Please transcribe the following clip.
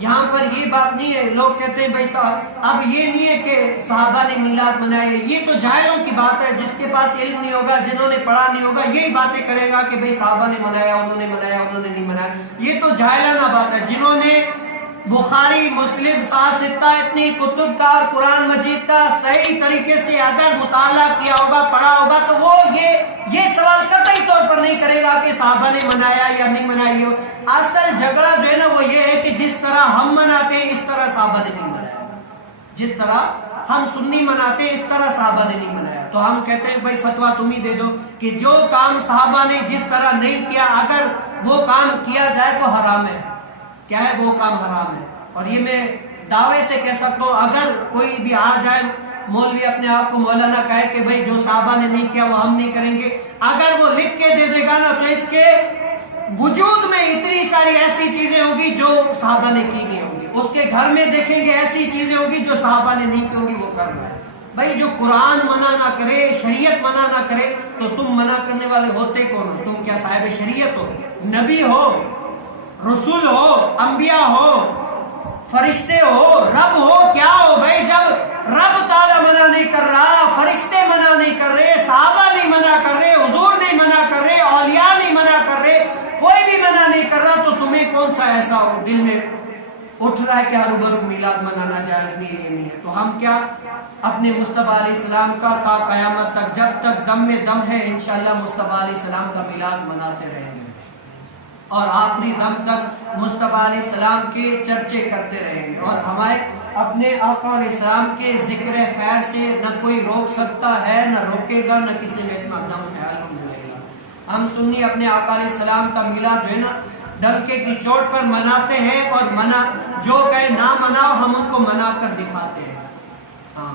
یہاں پر یہ بات نہیں ہے. لوگ کہتے ہیں بھائی صاحب اب یہ نہیں ہے کہ صحابہ نے میلاد منایا. یہ تو جاہلوں کی بات ہے. جس کے پاس علم نہیں ہوگا, جنہوں نے پڑھا نہیں ہوگا, یہی باتیں کرے گا کہ بھائی صحابہ نے منایا, انہوں نے منایا, انہوں نے نہیں منایا. یہ تو جاہلانہ بات ہے. جنہوں نے بخاری, مسلم, ستہ اتنی کتب کا اور قرآن مجید کا صحیح طریقے سے اگر مطالعہ کیا ہوگا, پڑھا ہوگا, تو وہ یہ سوال قطعی طور پر نہیں کرے گا کہ صحابہ نے منایا یا نہیں منائی ہو. اصل جھگڑا جو ہے نا وہ یہ ہے کہ جس طرح ہم مناتے ہیں اس طرح صحابہ نے نہیں منایا. جس طرح ہم سنی مناتے ہیں اس طرح صحابہ نے نہیں منایا. تو ہم کہتے ہیں بھائی فتویٰ تم ہی دے دو کہ جو کام صحابہ نے جس طرح نہیں کیا, اگر وہ کام کیا جائے تو حرام ہے. کیا ہے وہ کام حرام ہے. اور یہ میں دعوے سے کہہ سکتا ہوں, اگر کوئی بھی آ جائے مولوی اپنے آپ کو مولانا کہے کہ بھائی جو صحابہ نے نہیں کیا وہ ہم نہیں کریں گے, اگر وہ لکھ کے دے دے گا نا تو اس کے وجود میں اتنی ساری ایسی چیزیں ہوگی جو صحابہ نے کی نہیں ہوگی. اس کے گھر میں دیکھیں گے ایسی چیزیں ہوگی جو صحابہ نے نہیں کی ہوگی, وہ کر رہا ہے. بھائی جو قرآن منع نہ کرے, شریعت منع نہ کرے, تو تم منع کرنے والے ہوتے کون ہو؟ تم کیا صاحب شریعت ہو؟ نبی ہو, رسول ہو, انبیاء ہو, فرشتے ہو, رب ہو, کیا ہو بھائی؟ جب رب تعالیٰ منع نہیں کر رہا, فرشتے منع نہیں کر رہے, صحابہ نہیں منع کر رہے, حضور نہیں منع کر رہے, اولیاء نہیں منع کر رہے, کوئی بھی منع نہیں کر رہا, تو تمہیں کون سا ایسا ہو دل میں اٹھ رہا ہے کہ ہروبھرو میلاد منانا جائز نہیں ہے, یہ نہیں ہے؟ تو ہم کیا اپنے مصطفیٰ علیہ السلام کا تا قیامت تک, جب تک دم میں دم ہے, انشاءاللہ مصطفیٰ علیہ السلام کا میلاد مناتے رہیں گے, اور آخری دم تک مصطفیٰ علیہ السلام کے چرچے کرتے رہیں گے. اور ہمارے اپنے آقا علیہ السلام کے ذکر خیر سے نہ کوئی روک سکتا ہے, نہ روکے گا, نہ کسی میں اتنا دم ہے. الحمدللہ ہم سنی اپنے آقا علیہ السلام کا میلاد جو ہے نا ڈنکے کی چوٹ پر مناتے ہیں, اور جو کہے نہ مناؤ ہم ان کو منا کر دکھاتے ہیں. ہاں